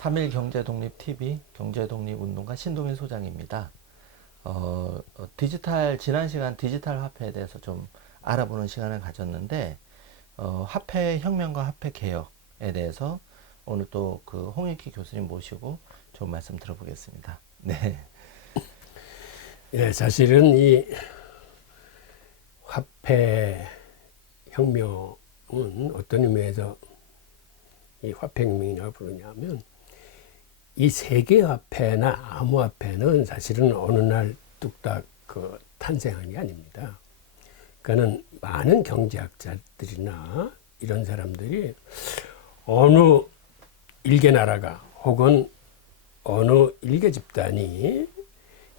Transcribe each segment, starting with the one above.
3일 경제독립TV 경제독립운동가 신동인 소장입니다. 지난 시간 디지털 화폐에 대해서 좀 알아보는 시간을 가졌는데, 화폐 혁명과 화폐 개혁에 대해서 오늘 또 그 홍익희 교수님 모시고 좀 말씀 들어보겠습니다. 네. 예, 사실은 이 화폐 혁명은 어떤 의미에서 이 화폐 혁명이라고 부르냐면, 이 세계 화폐나 암호화폐는 사실은 어느 날 뚝딱 탄생한 게 아닙니다. 그러니까는 많은 경제학자들이나 이런 사람들이 어느 일개 나라가 혹은 어느 일개 집단이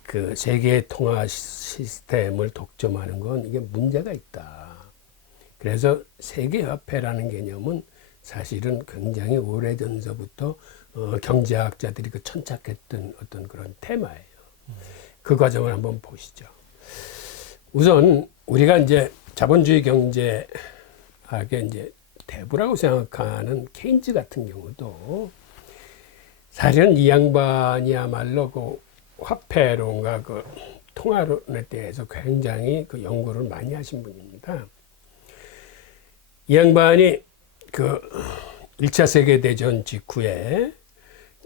그 세계 통화 시스템을 독점하는 건 이게 문제가 있다. 그래서 세계 화폐라는 개념은 사실은 굉장히 오래전서부터 경제학자들이 천착했던 어떤 그런 테마예요. 그 과정을 한번 보시죠. 우선 우리가 이제 자본주의 경제학의 이제 대부라고 생각하는 케인즈 같은 경우도 사실은 이 양반이야말로 그 화폐론과 그 통화론에 대해서 굉장히 그 연구를 많이 하신 분입니다. 이 양반이 그 1차 세계대전 직후에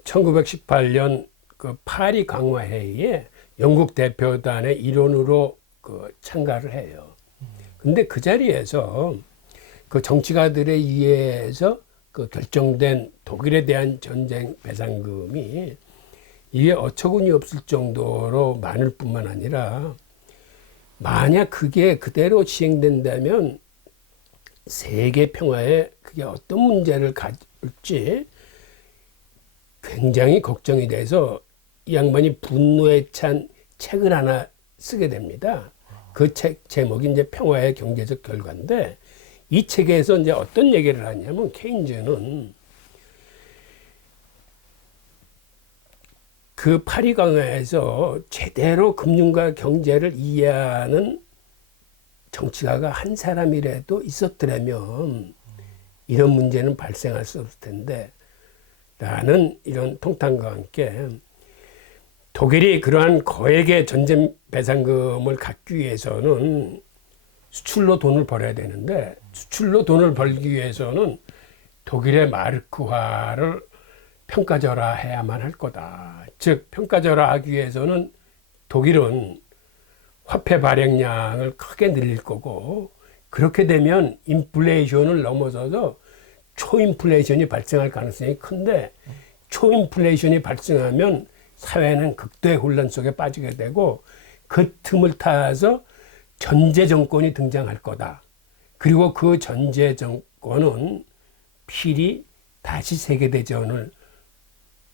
1918년 그 파리 강화회의에 영국 대표단의 일원으로 그 참가를 해요. 근데 그 자리에서 그 정치가들에 의해서 그 결정된 독일에 대한 전쟁 배상금이 이게 어처구니 없을 정도로 많을 뿐만 아니라, 만약 그게 그대로 시행된다면 세계 평화에 그게 어떤 문제를 가질지 굉장히 걱정이 돼서 이 양반이 분노에 찬 책을 하나 쓰게 됩니다. 그 책 제목이 이제 평화의 경제적 결과인데, 이 책에서 이제 어떤 얘기를 하냐면, 케인즈는 그 파리 강화에서 제대로 금융과 경제를 이해하는 정치가가 한 사람이라도 있었더라면 이런 문제는 발생할 수 없을 텐데, 라는 이런 통탄과 함께 독일이 그러한 거액의 전쟁 배상금을 갖기 위해서는 수출로 돈을 벌어야 되는데, 수출로 돈을 벌기 위해서는 독일의 마르크화를 평가절하해야만 할 거다. 즉 평가절하하기 위해서는 독일은 화폐 발행량을 크게 늘릴 거고, 그렇게 되면 인플레이션을 넘어서서 초인플레이션이 발생할 가능성이 큰데, 초인플레이션이 발생하면 사회는 극도의 혼란 속에 빠지게 되고, 그 틈을 타서 전제 정권이 등장할 거다. 그리고 그 전제 정권은 필히 다시 세계대전을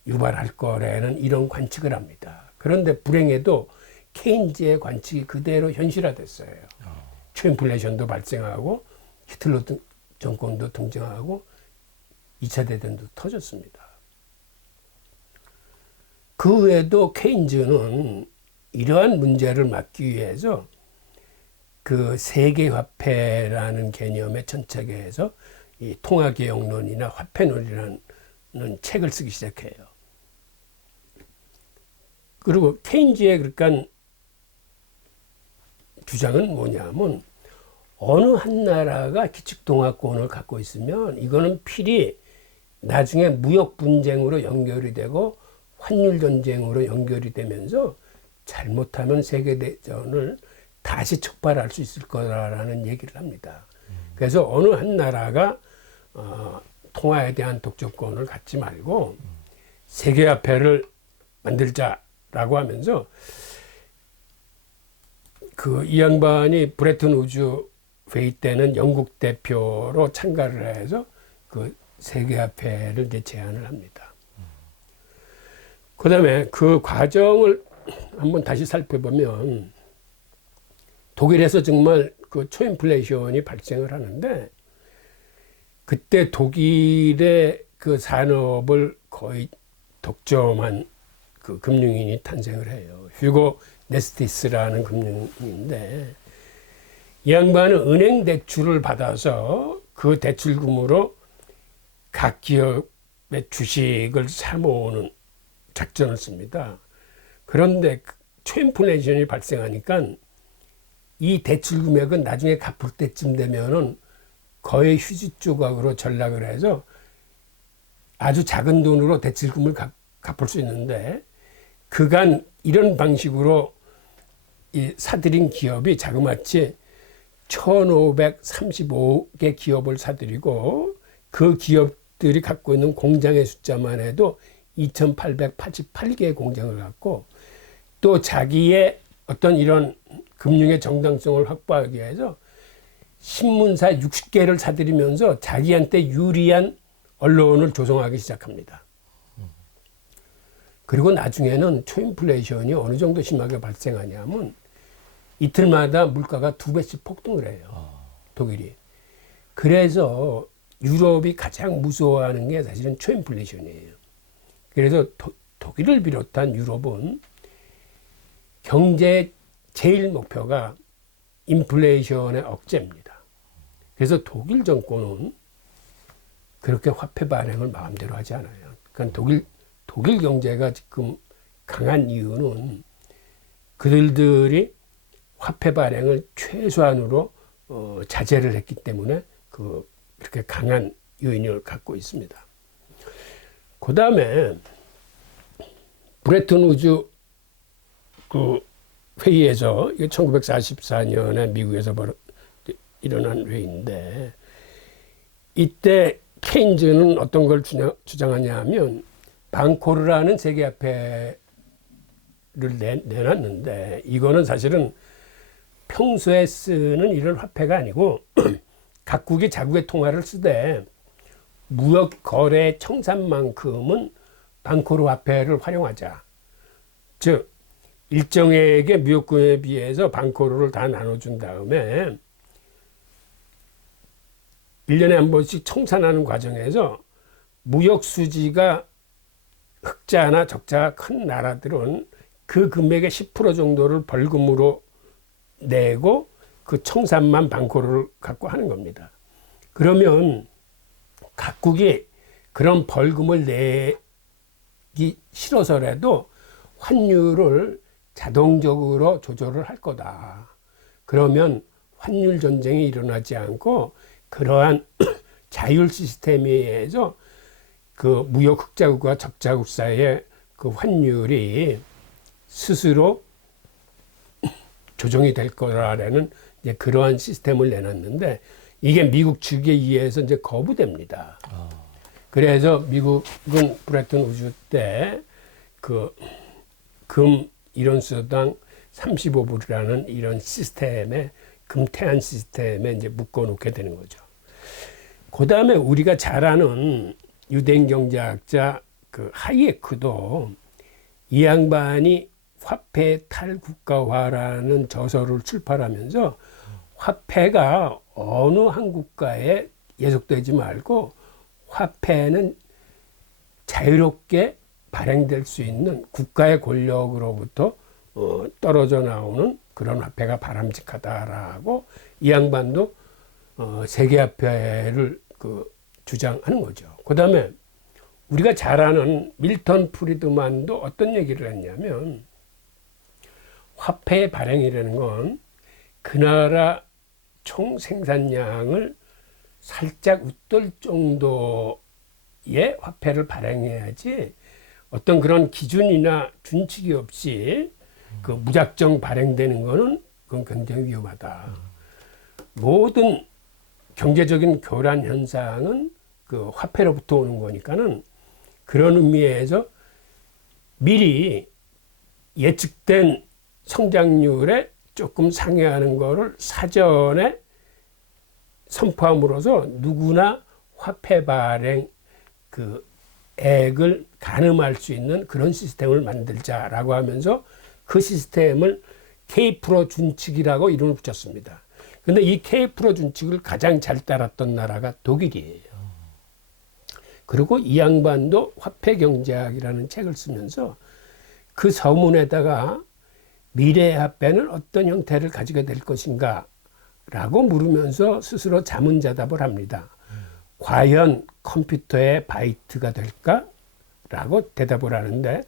유발할 거라는 이런 관측을 합니다. 그런데 불행해도 케인즈의 관측이 그대로 현실화됐어요. 초인플레이션도 발생하고 히틀러 정권도 등장하고 2차 대전도 터졌습니다. 그 외에도 케인즈는 이러한 문제를 막기 위해서 그 세계화폐라는 개념에 천착해서 이 통화개혁론이나 화폐론이라는 책을 쓰기 시작해요. 그리고 케인즈의 그러니까 주장은 뭐냐면, 어느 한 나라가 기축통화권을 갖고 있으면 이거는 필히 나중에 무역 분쟁으로 연결이 되고 환율 전쟁으로 연결이 되면서 잘못하면 세계대전을 다시 촉발할 수 있을 거라는 얘기를 합니다. 그래서 어느 한 나라가 통화에 대한 독점권을 갖지 말고 세계화폐를 만들자라고 하면서, 그 이 양반이 브레튼 우즈 회의 때는 영국 대표로 참가를 해서 그 세계화폐를 이제 제안을 합니다. 그 다음에 그 과정을 한번 다시 살펴보면, 독일에서 정말 그 초인플레이션이 발생을 하는데, 그때 독일의 그 산업을 거의 독점한 그 금융인이 탄생을 해요. 휴고 네스티스라는 금융인인데, 이 양반은 은행 대출을 받아서 그 대출금으로 각 기업을 주식을 사모으는 작전을 씁니다. 그런데 초인플레이션이 발생하니까 이 대출 금액은 나중에 갚을 때쯤 되면은 거의 휴지 조각으로 전락을 해서 아주 작은 돈으로 대출금을 갚을 수 있는데, 그간 이런 방식으로 사들인 기업이 자그마치 1535개 기업을 사들이고, 그 기업들이 갖고 있는 공장의 숫자만 해도 2888개의 공장을 갖고, 또 자기의 어떤 이런 금융의 정당성을 확보하기 위해서 신문사 60개를 사들이면서 자기한테 유리한 언론을 조성하기 시작합니다. 그리고 나중에는 초인플레이션이 어느 정도 심하게 발생하냐면 이틀마다 물가가 2배씩 폭등을 해요. 독일이. 그래서 유럽이 가장 무서워하는 게 사실은 초인플레이션이에요. 그래서 독일을 비롯한 유럽은 경제의 제일 목표가 인플레이션의 억제입니다. 그래서 독일 정권은 그렇게 화폐 발행을 마음대로 하지 않아요. 그러니까 독일 경제가 지금 강한 이유는 그들이 화폐 발행을 최소한으로 자제를 했기 때문에 그렇게 강한 요인을 갖고 있습니다. 그 다음에 브레튼 우즈 그 회의에서, 이게 1944년에 미국에서 일어난 회의인데, 이때 케인즈는 어떤 걸 주장하냐 하면, 방코르라는 세계화폐를 내놨는데, 이거는 사실은 평소에 쓰는 이런 화폐가 아니고 각국이 자국의 통화를 쓰되 무역 거래 청산만큼은 방코르 화폐를 활용하자. 즉 일정액의 무역금에 비해서 방코르를 다 나눠준 다음에 1년에 한 번씩 청산하는 과정에서 무역 수지가 흑자나 적자가 큰 나라들은 그 금액의 10% 정도를 벌금으로 내고 그 청산만 방코르를 갖고 하는 겁니다. 그러면 각국이 그런 벌금을 내기 싫어서라도 환율을 자동적으로 조절을 할 거다. 그러면 환율 전쟁이 일어나지 않고 그러한 자율 시스템에 의해서 그 무역 흑자국과 적자국 사이의 그 환율이 스스로 조정이 될 거라는 이제 그러한 시스템을 내놨는데, 이게 미국 측에 의해서 이제 거부됩니다. 그래서 미국은 브레튼 우즈 때 그 금 일원수당 35불이라는 이런 시스템에, 금태한 시스템에 이제 묶어놓게 되는 거죠. 그 다음에 우리가 잘 아는 유대인 경제학자 그 하이에크도 이 양반이 화폐 탈국가화라는 저서를 출판하면서 화폐가 어느 한 국가에 예속되지 말고 화폐는 자유롭게 발행될 수 있는 국가의 권력으로부터 떨어져 나오는 그런 화폐가 바람직하다라고 이 양반도 세계화폐를 주장하는 거죠. 그 다음에 우리가 잘 아는 밀턴 프리드만도 어떤 얘기를 했냐면, 화폐 발행이라는 건 그 나라 총 생산량을 살짝 웃돌 정도의 화폐를 발행해야지 어떤 그런 기준이나 준칙이 없이 그 무작정 발행되는 거는 그건 굉장히 위험하다. 모든 경제적인 교란 현상은 그 화폐로부터 오는 거니까는 그런 의미에서 미리 예측된 성장률에 조금 상회하는 거를 사전에 선포함으로써 누구나 화폐 발행 그 액을 가늠할 수 있는 그런 시스템을 만들자라고 하면서 그 시스템을 K-프로 준칙이라고 이름을 붙였습니다. 근데 이 K-프로 준칙을 가장 잘 따랐던 나라가 독일이에요. 그리고 이 양반도 화폐 경제학이라는 책을 쓰면서 그 서문에다가 미래의 화폐는 어떤 형태를 가지게 될 것인가 라고 물으면서 스스로 자문자답을 합니다. 과연 컴퓨터의 바이트가 될까라고 대답을 하는데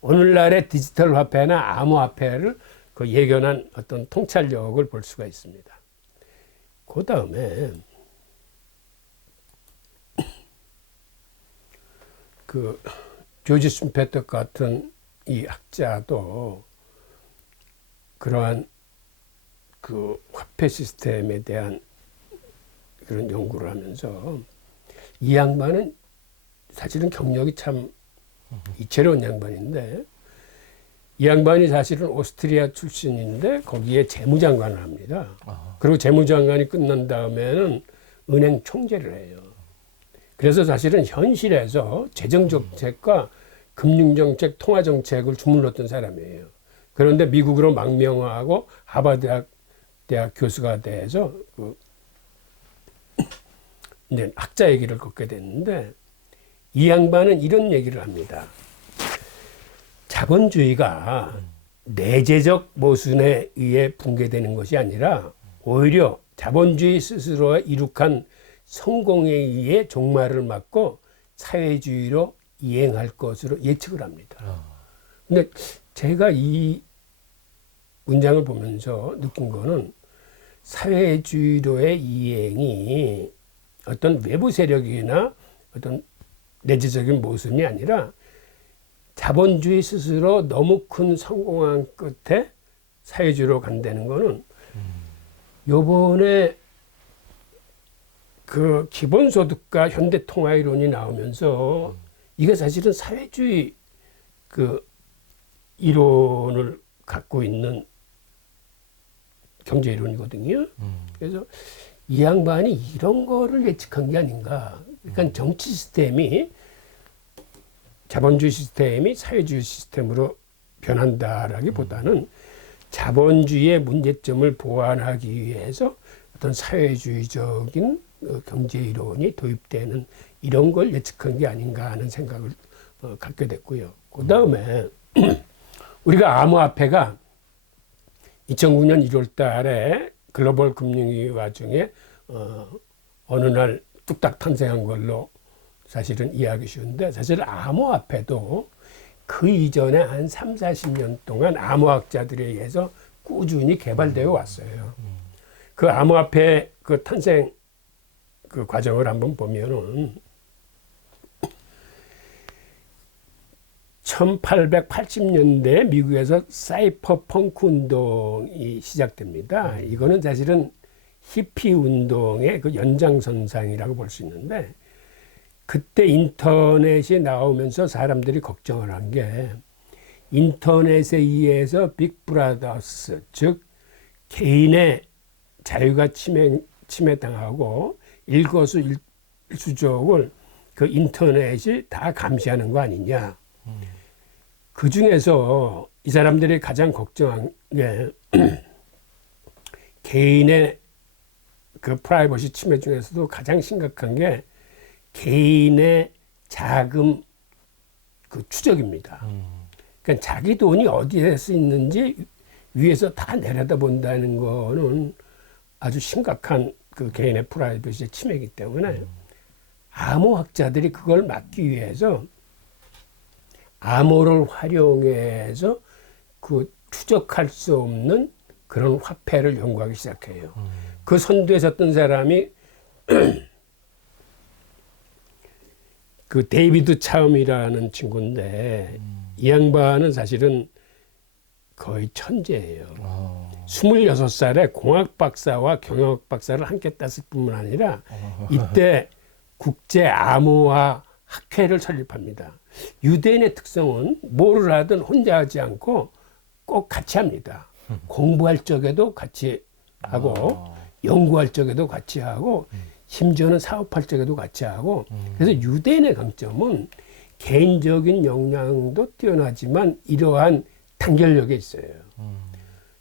오늘날의 디지털 화폐나 암호화폐를 그 예견한 어떤 통찰력을 볼 수가 있습니다. 그 다음에 그 조지 슌페터 같은 이 학자도 그러한 그 화폐 시스템에 대한 그런 연구를 하면서 이 양반은 사실은 경력이 참 이채로운 양반인데 이 양반이 사실은 오스트리아 출신인데 거기에 재무장관을 합니다. 그리고 재무장관이 끝난 다음에는 은행 총재를 해요. 그래서 사실은 현실에서 재정정책과 금융정책, 통화정책을 주물렀던 사람이에요. 그런데 미국으로 망명하고 하버드 대학 교수가 돼서 이제 학자의 길을 걷게 됐는데 이 양반은 이런 얘기를 합니다. 자본주의가 내재적 모순에 의해 붕괴되는 것이 아니라 오히려 자본주의 스스로가 이룩한 성공에 의해 종말을 맞고 사회주의로 이행할 것으로 예측을 합니다. 근데 제가 이 문장을 보면서 느낀 거는 사회주의로의 이행이 어떤 외부 세력이나 어떤 내재적인 모순이 아니라 자본주의 스스로 너무 큰 성공한 끝에 사회주의로 간다는 거는 요번에 그 기본소득과 현대통화이론이 나오면서 이게 사실은 사회주의 그 이론을 갖고 있는 경제 이론이거든요. 그래서 이 양반이 이런 거를 예측한 게 아닌가. 그러니까 정치 시스템이 자본주의 시스템이 사회주의 시스템으로 변한다라기보다는 자본주의의 문제점을 보완하기 위해서 어떤 사회주의적인 경제 이론이 도입되는 이런 걸 예측한 게 아닌가 하는 생각을 갖게 됐고요. 그 다음에 우리가 암호화폐가 2009년 1월 달에 글로벌 금융위기 와중에 어느 날 뚝딱 탄생한 걸로 사실은 이해하기 쉬운데 사실 암호화폐도 그 이전에 한 3, 40년 동안 암호학자들에 의해서 꾸준히 개발되어 왔어요. 그 암호화폐 그 탄생 그 과정을 한번 보면은 1880년대 미국에서 사이퍼펑크 운동이 시작됩니다. 이거는 사실은 히피 운동의 그 연장선상이라고 볼 수 있는데 그때 인터넷이 나오면서 사람들이 걱정을 한 게 인터넷에 의해서 빅브라더스 즉 개인의 자유가 침해당하고 일거수일투족을 그 인터넷이 다 감시하는 거 아니냐. 그 중에서 이 사람들이 가장 걱정한 게 개인의 그 프라이버시 침해 중에서도 가장 심각한 게 개인의 자금 그 추적입니다. 그러니까 자기 돈이 어디에 쓰이는지 위에서 다 내려다본다는 거는 아주 심각한 그 개인의 프라이버시 침해이기 때문에 암호학자들이 그걸 막기 위해서 암호를 활용해서 그 추적할 수 없는 그런 화폐를 연구하기 시작해요. 그 선두에 섰던 사람이 그 데이비드 차움이라는 친구인데 이 양반은 사실은 거의 천재예요. 26살에 공학 박사와 경영학 박사를 함께 땄을 뿐만 아니라 이때 국제 암호화 학회를 설립합니다. 유대인의 특성은 뭐를 하든 혼자 하지 않고 꼭 같이 합니다. 공부할 적에도 같이 하고 연구할 적에도 같이 하고 심지어는 사업할 적에도 같이 하고 그래서 유대인의 강점은 개인적인 역량도 뛰어나지만 이러한 단결력이 있어요.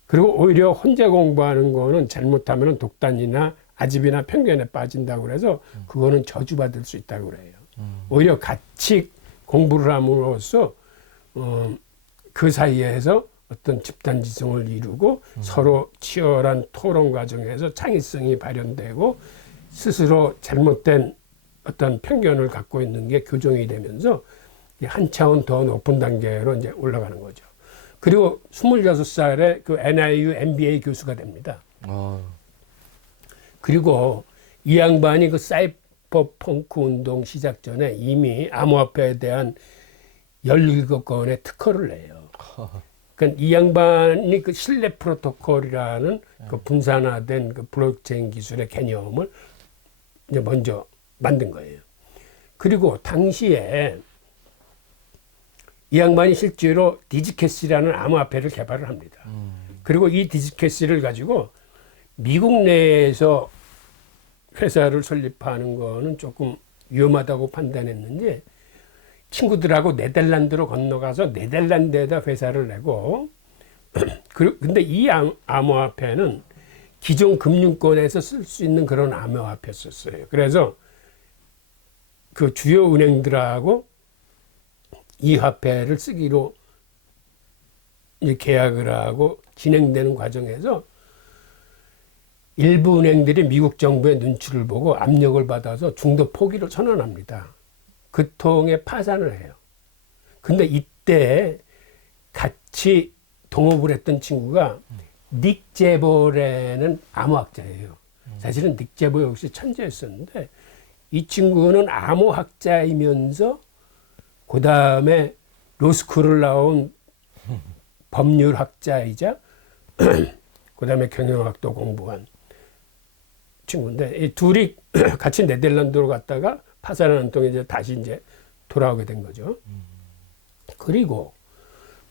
그리고 오히려 혼자 공부하는 거는 잘못하면 독단이나 아집이나 편견에 빠진다고 그래서 그거는 저주받을 수 있다고 그래요. 오히려 같이 공부를 함으로써 그 사이에서 어떤 집단 지성을 이루고 서로 치열한 토론 과정에서 창의성이 발현되고 스스로 잘못된 어떤 편견을 갖고 있는 게 교정이 되면서 한 차원 더 높은 단계로 이제 올라가는 거죠. 그리고 26살에 그 NIU MBA 교수가 됩니다. 그리고 이 양반이 그 사이버펑크 운동 시작 전에 이미 암호화폐에 대한 17건의 특허를 내요. 그러니까 이 양반이 그 신뢰 프로토콜이라는 그 분산화된 그 블록체인 기술의 개념을 이제 먼저 만든 거예요. 그리고 당시에 이 양반이 실제로 디지캐시라는 암호화폐를 개발을 합니다. 그리고 이 디지캐시를 가지고 미국 내에서 회사를 설립하는 거는 조금 위험하다고 판단했는지 친구들하고 네덜란드로 건너가서 네덜란드에다 회사를 내고 근데 이 암호화폐는 기존 금융권에서 쓸 수 있는 그런 암호화폐였어요. 그래서 그 주요 은행들하고 이 화폐를 쓰기로 계약을 하고 진행되는 과정에서 일부 은행들이 미국 정부의 눈치를 보고 압력을 받아서 중도 포기를 선언합니다. 그 통에 파산을 해요. 근데 이때 같이 동업을 했던 친구가 닉 제보라는 암호학자예요. 사실은 닉 제보 역시 천재였었는데 이 친구는 암호학자이면서 그 다음에 로스쿨을 나온 법률학자이자 그 다음에 경영학도 공부한 친구인데 이 둘이 같이 네덜란드로 갔다가 파산하는 동안 이제 다시 이제 돌아오게 된 거죠. 그리고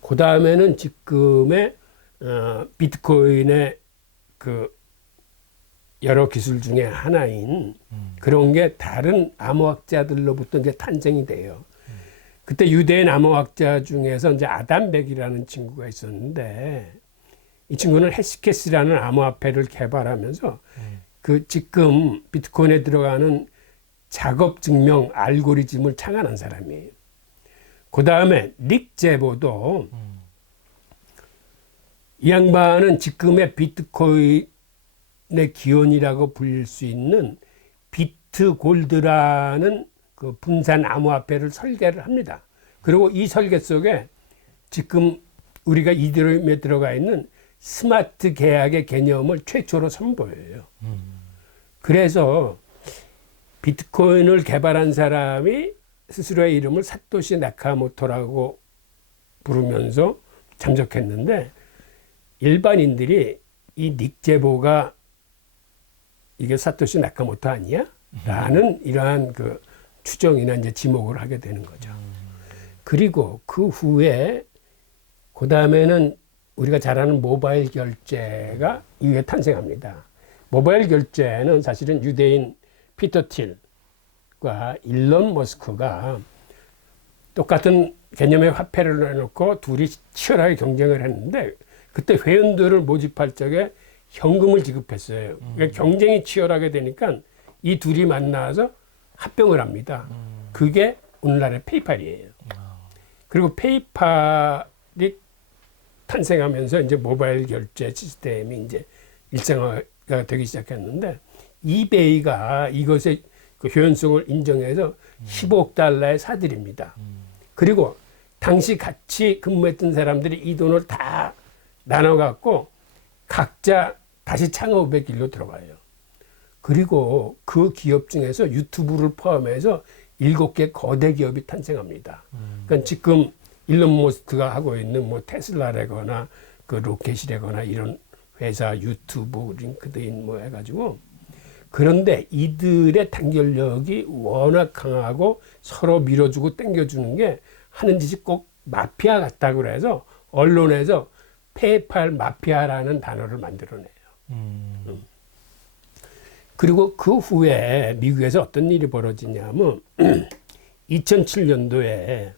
그 다음에는 지금의 비트코인의 그 여러 기술 중에 하나인 그런 게 다른 암호학자들로부터 이제 탄생이 돼요. 그때 유대인 암호학자 중에서 이제 아담백이라는 친구가 있었는데 이 친구는 해시캐시라는 암호화폐를 개발하면서 그 지금 비트코인에 들어가는 작업 증명 알고리즘을 창안한 사람이에요. 그 다음에 닉 제보도 이 양반은 지금의 비트코인의 기원이라고 불릴 수 있는 비트골드라는 그 분산 암호화폐를 설계를 합니다. 그리고 이 설계 속에 지금 우리가 이더리움에 들어가 있는 스마트 계약의 개념을 최초로 선보여요. 그래서 비트코인을 개발한 사람이 스스로의 이름을 사토시 나카모토라고 부르면서 참석했는데 일반인들이 이 닉 제보가 이게 사토시 나카모토 아니야? 라는 이러한 그 추정이나 이제 지목을 하게 되는 거죠. 그리고 그 후에 그 다음에는 우리가 잘 아는 모바일 결제가 이후에 탄생합니다. 모바일 결제는 사실은 유대인 피터 틸과 일론 머스크가 똑같은 개념의 화폐를 내놓고 둘이 치열하게 경쟁을 했는데 그때 회원들을 모집할 적에 현금을 지급했어요. 그러니까 경쟁이 치열하게 되니까 이 둘이 만나서 합병을 합니다. 그게 오늘날의 페이팔이에요. 그리고 페이팔이 탄생하면서 이제 모바일 결제 시스템이 이제 일상화가 되기 시작했는데 이베이가 이것의 그 효연성을 인정해서 15억 달러에 사들입니다. 그리고 당시 같이 근무했던 사람들이 이 돈을 다 나눠갖고 각자 다시 창업의 길로 들어가요. 그리고 그 기업 중에서 유튜브를 포함해서 7개 거대 기업이 탄생합니다. 그러니까 지금 일론 머스크가 하고 있는 뭐 테슬라라거나 그 로켓이라거나 이런 회사 유튜브, 링크드인 뭐 해가지고 그런데 이들의 단결력이 워낙 강하고 서로 밀어주고 당겨주는 게 하는 짓이 꼭 마피아 같다고 그래서 언론에서 페이팔 마피아라는 단어를 만들어내요. 그리고 그 후에 미국에서 어떤 일이 벌어지냐면 2007년도에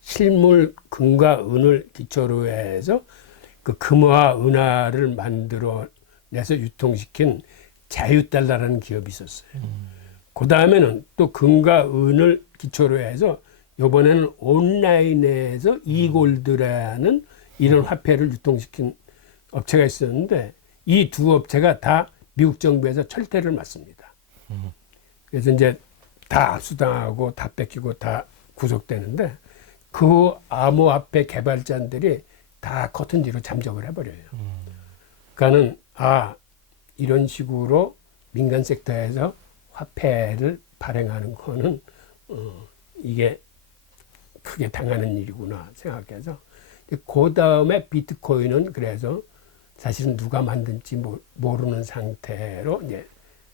실물 금과 은을 기초로 해서 그 금화 은화를 만들어내서 유통시킨 자유달러라는 기업이 있었어요. 그 다음에는 또 금과 은을 기초로 해서 이번에는 온라인에서 이골드라는 이런 화폐를 유통시킨 업체가 있었는데 이 두 업체가 다 미국 정부에서 철퇴를 맞습니다. 그래서 이제 다 압수당하고 다 뺏기고 다 구속되는데 그 암호화폐 개발자들이 다 커튼 뒤로 잠적을 해버려요. 그러니까는 이런 식으로 민간 섹터에서 화폐를 발행하는 거는 이게 크게 당하는 일이구나 생각해서 그 다음에 비트코인은 그래서 사실은 누가 만든지 모르는 상태로 이제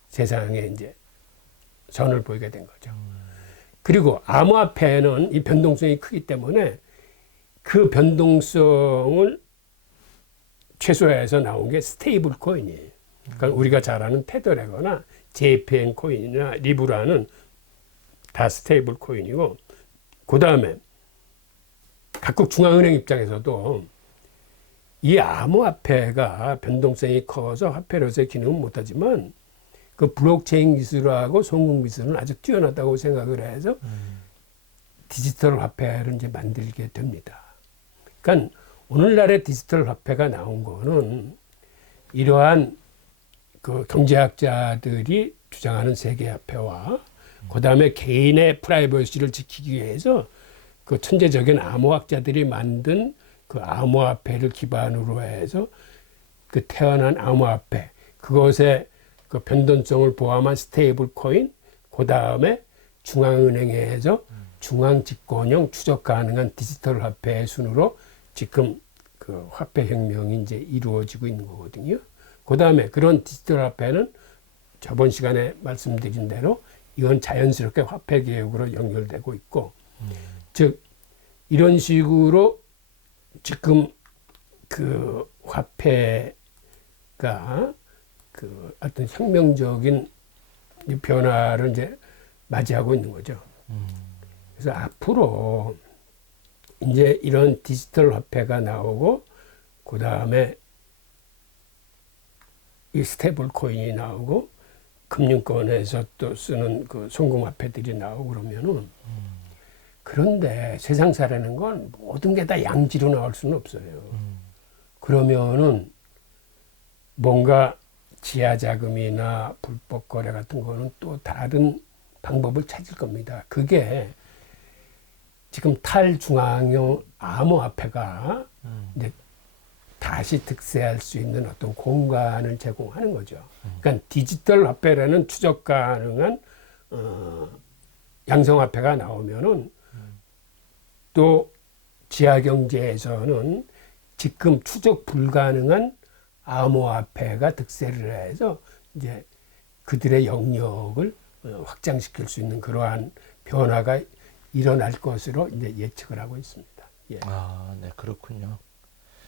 세상에 이제 선을 보이게 된 거죠. 그리고 암호화폐는 이 변동성이 크기 때문에 그 변동성을 최소화해서 나온 게 스테이블 코인이에요. 그러니까 우리가 잘 아는 테더레거나 JPN 코인이나 리브라는 다 스테이블 코인이고, 그 다음에 각국 중앙은행 입장에서도 이 암호화폐가 변동성이 커서 화폐로서의 기능은 못하지만 그 블록체인 기술하고 송금 기술은 아주 뛰어나다고 생각을 해서 디지털 화폐를 이제 만들게 됩니다. 그러니까 오늘날의 디지털 화폐가 나온 거는 이러한 그 경제학자들이 주장하는 세계 화폐와 그 다음에 개인의 프라이버시를 지키기 위해서 그 천재적인 암호학자들이 만든 그 암호화폐를 기반으로 해서 그 태어난 암호화폐, 그것의 그 변동성을 포함한 스테이블 코인, 그 다음에 중앙은행에서 중앙 집권형 추적 가능한 디지털 화폐의 순으로 지금 그 화폐 혁명이 이제 이루어지고 있는 거거든요. 그 다음에 그런 디지털 화폐는 저번 시간에 말씀드린 대로 이건 자연스럽게 화폐 개혁으로 연결되고 있고, 즉 이런 식으로 지금 그 화폐가 그 어떤 혁명적인 변화를 이제 맞이하고 있는 거죠. 그래서 앞으로 이제 이런 디지털 화폐가 나오고, 그 다음에 이 스테이블 코인이 나오고, 금융권에서 또 쓰는 그 송금 화폐들이 나오고 그러면은, 그런데 세상 사라는 건 모든 게 다 양지로 나올 수는 없어요. 그러면은 뭔가 지하 자금이나 불법 거래 같은 거는 또 다른 방법을 찾을 겁니다. 그게 지금 탈중앙형 암호화폐가 이제 다시 득세할 수 있는 어떤 공간을 제공하는 거죠. 그러니까 디지털 화폐라는 추적 가능한 양성화폐가 나오면은 또 지하 경제에서는 지금 추적 불가능한 암호화폐가 득세를 해서 이제 그들의 영역을 확장시킬 수 있는 그러한 변화가 일어날 것으로 이제 예측을 하고 있습니다. 예. 네, 그렇군요.